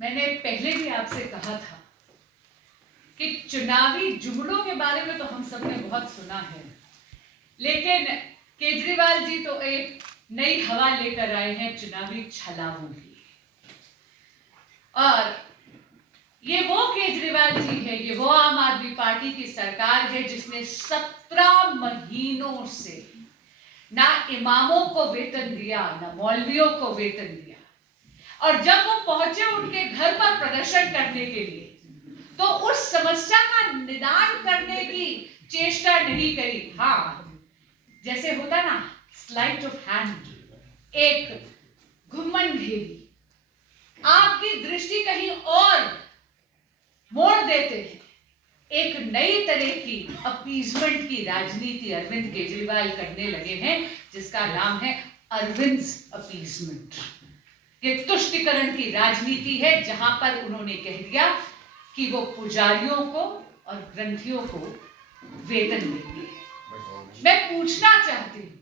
मैंने पहले भी आपसे कहा था कि चुनावी जुमलों के बारे में तो हम सब ने बहुत सुना है, लेकिन केजरीवाल जी तो एक नई हवा लेकर आए हैं चुनावी छलावों की। और ये वो केजरीवाल जी है, ये वो आम आदमी पार्टी की सरकार है जिसने 17 महीनों से ना इमामों को वेतन दिया, ना मौलवियों को वेतन दिया। और जब वो पहुंचे उनके घर पर प्रदर्शन करने के लिए, तो उस समस्या का निदान करने की चेष्टा नहीं करी। हाँ, जैसे होता ना स्लाइट ऑफ हैंड, एक घुमंढेरी आपकी दृष्टि कहीं और मोड़ देते हैं। एक नई तरह की अपीजमेंट की राजनीति अरविंद केजरीवाल करने लगे हैं, जिसका नाम है अरविंद अपीजमेंट। ये तुष्टिकरण की राजनीति है, जहां पर उन्होंने कह दिया कि वो पुजारियों को और ग्रंथियों को वेतन देंगे। मैं पूछना चाहती हूं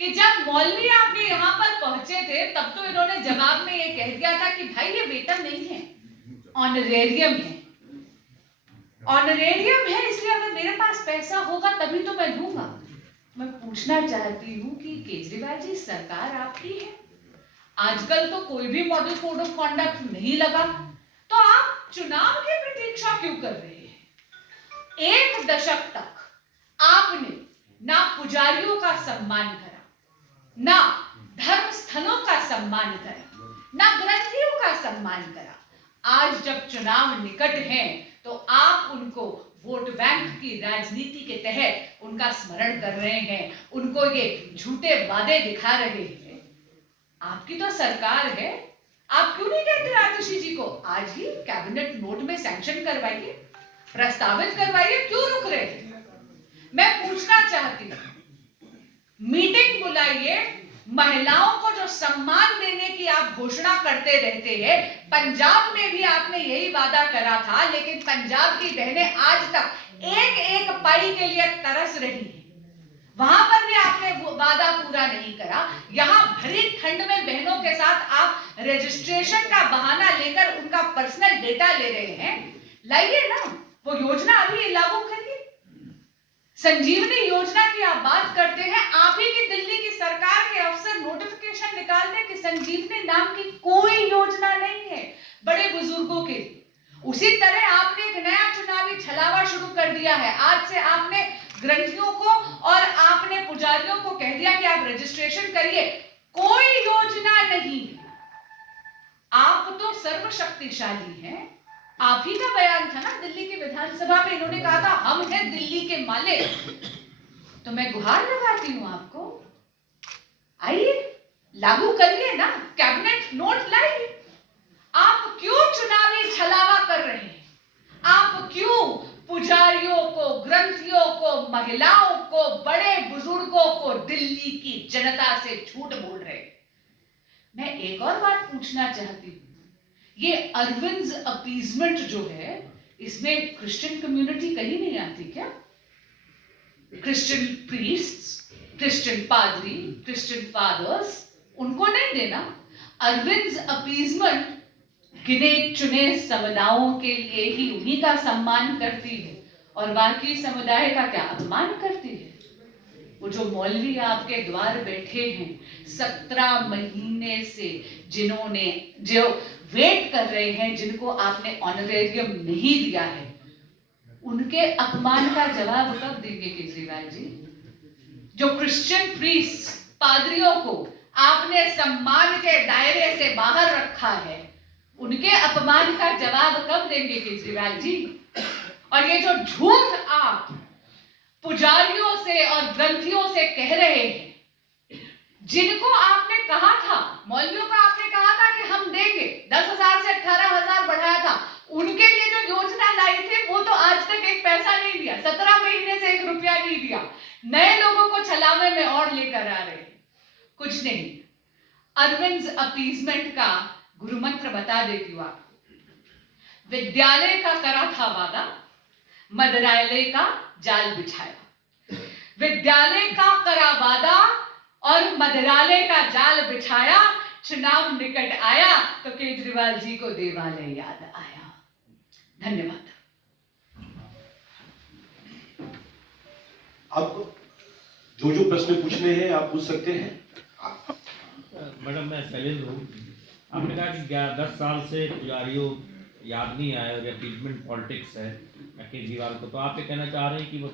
कि जब मौलवी आपके यहां पर पहुंचे थे, तब तो इन्होंने जवाब में ये कह दिया था कि भाई ये वेतन नहीं है, ऑनरेरियम है। ऑनरेरियम है, इसलिए अगर मेरे पास पैसा होगा तभी तो मैं दूंगा। मैं पूछना चाहती हूं कि केजरीवाल जी, सरकार आपकी है, आजकल तो कोई भी मॉडल कोड ऑफ कॉन्डक्ट नहीं लगा, तो आप चुनाव की प्रतीक्षा क्यों कर रहे हैं? एक दशक तक आपने ना पुजारियों का सम्मान करा, ना धर्म स्थलों का सम्मान करा, ना ग्रंथियों का सम्मान करा। आज जब चुनाव निकट हैं, तो आप उनको वोट बैंक की राजनीति के तहत उनका स्मरण कर रहे हैं, उनको ये झूठे वादे दिखा रहे हैं। आपकी तो सरकार है, आप क्यों नहीं कहते आतिशी जी को आज ही कैबिनेट नोट में सैंक्शन करवाइए, प्रस्तावित करवाइए, क्यों रुक रहे हैं? मैं पूछना चाहती हूं, मीटिंग बुलाइए, महिलाओं को जो सम्मान देने की आप घोषणा करते रहते हैं, पंजाब में भी आपने यही वादा करा था, लेकिन पंजाब की बहनें आज तक एक एक पाई के लिए तरस रही हैं। वहां पर भी आपने वादा पूरा नहीं करा। यहां भरी ठंड में बहनों के साथ आप रजिस्ट्रेशन का बहाना लेकर उनका पर्सनल डेटा ले रहे हैं। लाइए ना वो योजना, अभी लागू करिए। संजीवनी योजना की आप बात करते हैं, आप ही की दिल्ली की सरकार के अफसर नोटिफिकेशन निकालते हैं कि संजीवनी नाम की कोई योजना नहीं है बड़े बुजुर्गों के लिए। उसी तरह आपने एक नया चुनावी छलावा शुरू कर दिया है। आज से आपने ग्रंथियों को और आपने पुजारियों को कह दिया कि आप रजिस्ट्रेशन करिए, कोई योजना नहीं। आप तो सर्वशक्तिशाली हैं। आप ही का बयान था ना दिल्ली की विधानसभा में, इन्होंने कहा था हम हैं दिल्ली के मालिक। तो मैं गुहार लगाती हूं आपको, आइए लागू करिए ना, कैबिनेट नोट लाइए। आप क्यों चुनावी छलावा कर रहे हैं? आप क्यों पुजारियों को, ग्रंथियों को, महिलाओं को, बड़े बुजुर्गों को, दिल्ली की जनता से झूठ बोल रहे हैं? मैं एक और बात पूछना चाहती हूं, ये अरविंद अपीजमेंट जो है, इसमें क्रिश्चियन कम्युनिटी कहीं नहीं आती क्या? क्रिश्चियन प्रीस्ट्स, क्रिश्चियन पादरी, क्रिश्चियन फादर्स, उनको नहीं देना? अरविंद अपीजमेंट गिने चुने समुदायों के लिए ही उन्हीं का सम्मान करती है और बाकी समुदाय का क्या अपमान करती है? वो जो मौलवी आपके द्वार बैठे हैं 17 महीने से, जिन्होंने जो वेट कर रहे हैं, जिनको आपने ऑनरेरियम नहीं दिया है, उनके अपमान का जवाब कब देंगे केजरीवाल जी? जो क्रिश्चियन प्रीस्ट, पादरियों को आपने सम्मान के दायरे से बाहर रखा है, उनके अपमान का जवाब कब देंगे केजरीवाल जी? और ये जो झूठ आप पुजारियों से और ग्रंथियों से कह रहे हैं, जिनको आपने कहा था, मौलवियों का आपने कहा था कि हम देंगे, 10,000 से 18,000 बढ़ाया था, उनके लिए जो योजना लाई थी वो तो आज तक एक पैसा नहीं दिया, 17 महीने से 1 रुपया नहीं दिया। नए लोगों को छलावे में और लेकर आ रहे हैं, कुछ नहीं। अरविंद अपीजमेंट का गुरु मंत्र बता देती हूं आपको। विद्यालय का करा था वादा, मदरालय का जाल बिछाया। विद्यालय का करा वादा और मदरालय का जाल बिछाया, चुनाव निकट आया तो केजरीवाल जी को देवालय याद आया। धन्यवाद। आप जो प्रश्न पूछने हैं आप पूछ सकते हैं। मैडम मैं शैलेंद्र हूँ। आपने कहा कि 10 साल से पुजारियों याद नहीं आया और अपीजमेंट पॉलिटिक्स है केजरीवाल को, तो आप ये कहना चाह रहे हैं कि वो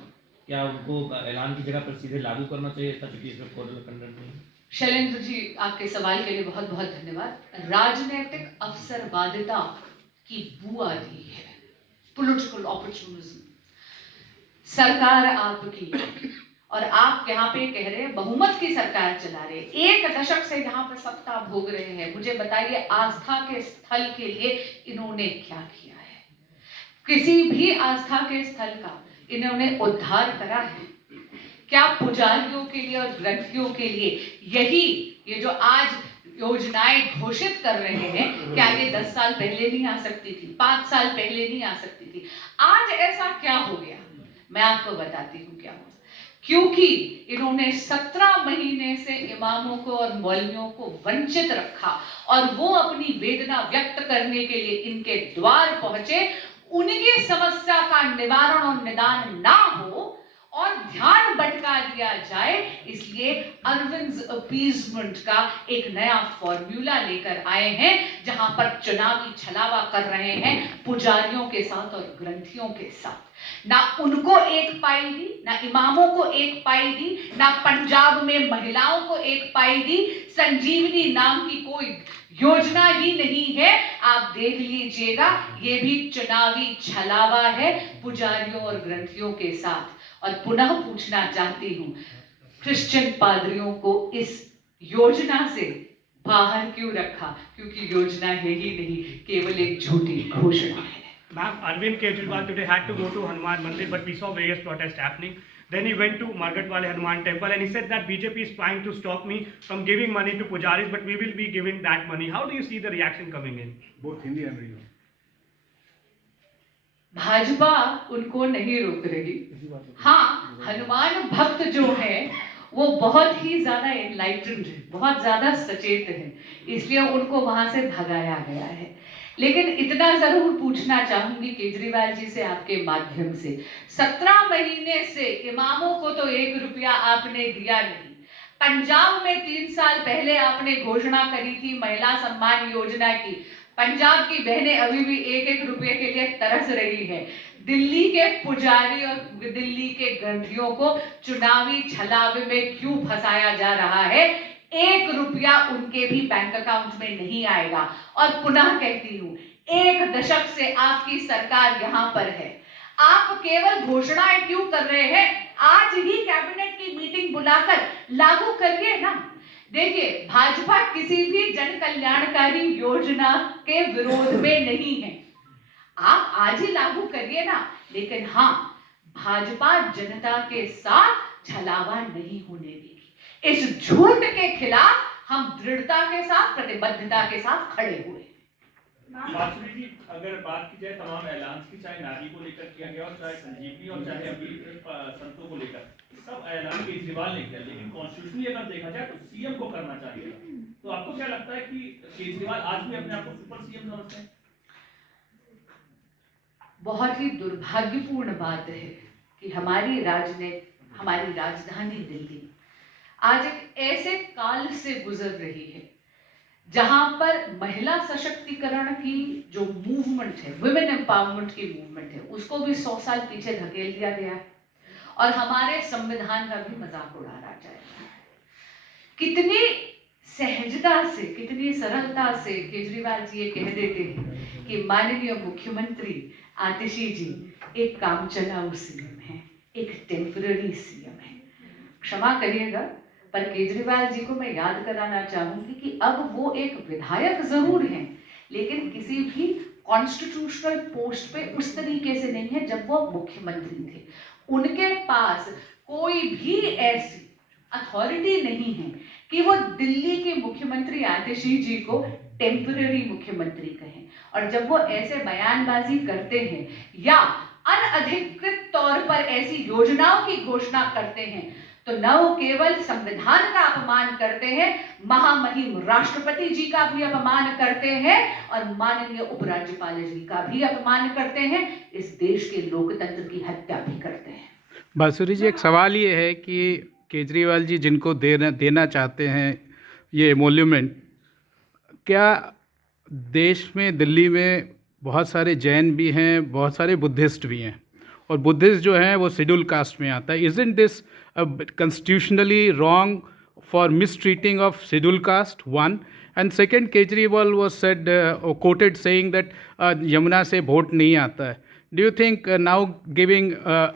क्या उनको ऐलान की जगह पर सीधे लागू करना चाहिए था क्योंकि इसमें कोई कंडक्ट नहीं है? शैलेंद्र जी, आपके सवाल के लिए बहुत बहुत धन्यवाद। राजनीतिक अवसरवादिता की बू आ रही है, पॉलिटिकल अपॉर्चुनिज्म। सरकार आपकी और आप यहाँ पे कह रहे हैं बहुमत की सरकार चला रहे, 1 दशक से यहाँ पर सत्ता भोग रहे हैं। मुझे बताइए आस्था के स्थल के लिए इन्होंने क्या किया है? किसी भी आस्था के स्थल का इन्होंने उद्धार करा है क्या? पुजारियों के लिए और ग्रंथियों के लिए ये जो आज योजनाएं घोषित कर रहे हैं, क्या ये 10 साल पहले नहीं आ सकती थी? 5 साल पहले नहीं आ सकती थी? आज ऐसा क्या हो गया? मैं आपको बताती हूँ क्या हुआ। क्योंकि इन्होंने 17 महीने से इमामों को और मौलवियों को वंचित रखा और वो अपनी वेदना व्यक्त करने के लिए इनके द्वार पहुंचे। उनकी समस्या का निवारण और निदान ना हो और ध्यान भटका दिया जाए, इसलिए अरविंद अपीजमेंट का एक नया फॉर्मूला लेकर आए हैं, जहां पर चुनावी छलावा कर रहे हैं पुजारियों के साथ और ग्रंथियों के साथ। ना उनको 1 पाई दी, ना इमामों को 1 पाई दी, ना पंजाब में महिलाओं को 1 पाई दी। संजीवनी नाम की कोई योजना ही नहीं है। आप देख लीजिएगा, ये भी चुनावी छलावा है पुजारियों और ग्रंथियों के साथ। और पुनः पूछना चाहती हूं, क्रिश्चियन पादरियों को इस योजना से बाहर क्यों रखा? क्योंकि योजना है ही नहीं, केवल एक झूठी घोषणा है। Ma'am, Arvind Kejriwal today had to go to Hanuman Mandir, but we saw various protests happening. Then he went to Margatwale Hanuman Temple and he said that BJP is trying to stop me from giving money to pujaris, but we will be giving that money. How do you see the reaction coming in? Both Hindi and Urdu. Bhajpa उनको नहीं रोक रही। हाँ, हनुमान भक्त जो है वो बहुत ही ज्यादा एनलाइटेंड है, बहुत ज्यादा सचेत है, इसलिए उनको वहां से भगाया गया है। लेकिन इतना जरूर पूछना चाहूंगी केजरीवाल जी से आपके माध्यम से, 17 महीने से इमामों को तो 1 रुपया आपने दिया नहीं। पंजाब में 3 साल पहले आपने घोषणा करी थी महिला सम्मान योजना की। पंजाब की बहनें अभी भी 1-1 रुपये के लिए तरस रही है। दिल्ली के पुजारी और दिल्ली के ग्रंथियों को चुनावी छलावे में क्यों फंसाया जा रहा है? 1 रुपया उनके भी बैंक अकाउंट में नहीं आएगा। और पुनः कहती हूँ, 1 दशक से आपकी सरकार यहाँ पर है, आप केवल घोषणाएं क्यों कर रहे हैं? आज ही कैबिनेट की मीटिंग बुलाकर लागू करिए ना। देखिए, भाजपा किसी भी जन कल्याणकारी योजना के विरोध में नहीं है, आप आज ही लागू करिए ना। लेकिन हाँ, भाजपा जनता के साथ छलावा नहीं होने देगी। इस झूठ के खिलाफ हम दृढ़ता के साथ, प्रतिबद्धता के साथ खड़े हुए। माधुरी जी, अगर बात की जाए तमाम ऐलान की, चाहे नारी को लेकर किया गया और चाहे संजीवनी और चाहे अभी संतों को लेकर, सब ऐलान केजरीवाल ने किया, लेकिन कॉन्स्टिट्यूशनली अगर देखा जाए तो सीएम को करना चाहिए। तो आपको क्या लगता है कि केजरीवाल आज भी अपने आप को सुपर सीएम समझते हैं? बहुत ही दुर्भाग्यपूर्ण बात है कि हमारी राजधानी दिल्ली आज एक ऐसे काल से गुजर रही है जहां पर महिला सशक्तिकरण की जो मूवमेंट है, वुमेन एम्पावरमेंट की मूवमेंट है, उसको भी 100 साल पीछे धकेल दिया गया है और हमारे संविधान का भी मजाक उड़ाया जाएगा। कितनी सहजता से, कितनी सरलता से केजरीवाल जी ये कह देते हैं कि माननीय मुख्यमंत्री आतिशी जी एक काम चलाऊ सीएम है, एक टेम्पररी सीएम है। क्षमा करिएगा, पर केजरीवाल जी को मैं याद कराना चाहूंगी कि अब वो एक विधायक जरूर हैं, लेकिन किसी भी कॉन्स्टिट्यूशनल पोस्ट पे उस तरीके से नहीं है जब वो मुख्यमंत्री थे। उनके पास कोई भी ऐसी अथॉरिटी नहीं है कि वो दिल्ली के मुख्यमंत्री आतिशी जी को टेम्पररी मुख्यमंत्री कहें। और जब वो ऐसे बयानबाजी करते हैं या अनअधिकृत तौर पर ऐसी योजनाओं की घोषणा करते हैं, तो न वो केवल संविधान का अपमान करते हैं, महामहिम राष्ट्रपति जी का भी अपमान करते हैं और माननीय उपराज्यपाल जी का भी अपमान करते हैं, इस देश के लोकतंत्र की हत्या भी करते हैं। बांसुरी जी, एक सवाल ये है कि केजरीवाल जी जिनको देना चाहते हैं ये एमोल्यूमेंट, क्या देश में, दिल्ली में बहुत सारे जैन भी हैं, बहुत सारे बुद्धिस्ट भी हैं, और बुद्धिस्ट जो हैं वो शेड्यूल कास्ट में आता है. Isn't this constitutionally wrong for mistreating of scheduled caste? One. And second, Kejriwal was said or quoted saying that Yamuna se vote nahi aata hai. Do you think now giving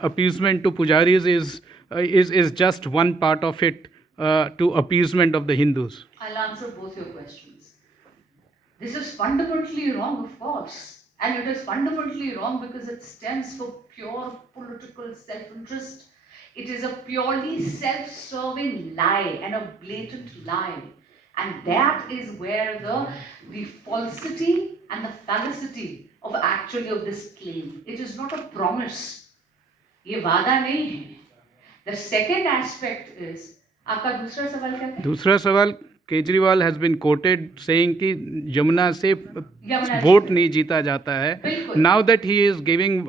appeasement to pujaris is just one part of it to appeasement of the Hindus? I'll answer both your questions. This is fundamentally wrong, of course. And it is fundamentally wrong because it stems from pure political self-interest. It is a purely self-serving lie and a blatant lie. And that is where the falsity and the fallacy of this claim. It is not a promise. ये वादा नहीं है. The second aspect is, आपका दूसरा सवाल क्या था? दूसरा सवाल, Kejriwal has been quoted saying कि यमुना से वोट नहीं जीता जाता है. Now that he is giving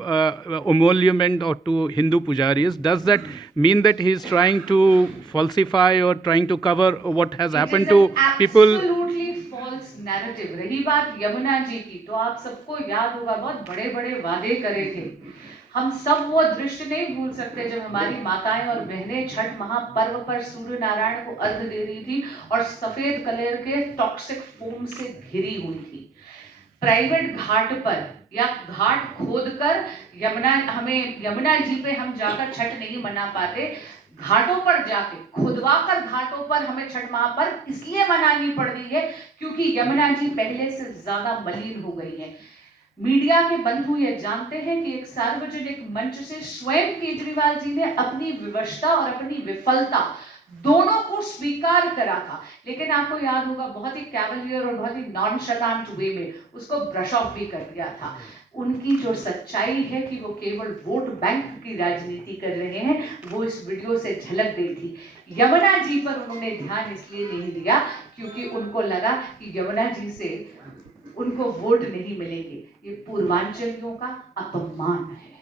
emolument और to Hindu pujaris, does that mean that he is trying to falsify और trying to cover what has happened to people? Absolutely false narrative. रही बात यमुना जी की, तो आप सबको याद होगा बहुत बड़े बड़े वादे करे थे. हम सब वो दृश्य नहीं भूल सकते जब हमारी माताएं और बहनें छठ महापर्व पर सूर्य नारायण को अर्घ दे रही थी और सफेद कलर के टॉक्सिक फोम से घिरी हुई थी. प्राइवेट घाट पर या घाट खोदकर यमुना जी पे हम जाकर छठ नहीं मना पाते. घाटों पर जाके खुदवाकर घाटों पर हमें छठ महापर्व इसलिए मनानी पड़ रही है क्योंकि यमुना जी पहले से ज्यादा मलिन हो गई है. मीडिया के बंधु ये जानते हैं कि एक सार्वजनिक मंच से स्वयं केजरीवाल जी ने अपनी विवशता और अपनी विफलता दोनों को स्वीकार करा था. लेकिन आपको याद होगा बहुत ही कैवलियर और बहुत ही नॉनशलांट वे में उसको ब्रश ऑफ भी कर दिया था. उनकी जो सच्चाई है कि वो केवल वोट बैंक की राजनीति कर रहे हैं, वो इस वीडियो से झलक गई थी. यमुना जी पर उन्होंने ध्यान इसलिए नहीं दिया क्योंकि उनको लगा कि यमुना जी से उनको वोट नहीं मिलेंगे. ये पूर्वांचलियों का अपमान है.